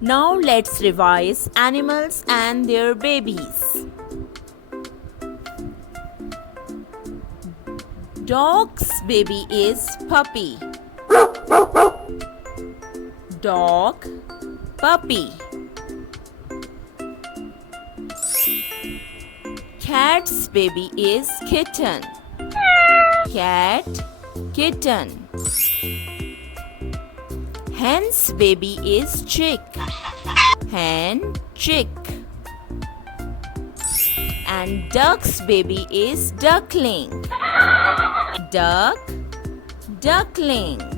Now let's revise animals and their babies. Dog's baby is puppy. Dog, puppy. Cat's baby is kitten. Cat, kitten. Hen's baby is chick. Hen, chick. And duck's baby is duckling. Duck, duckling.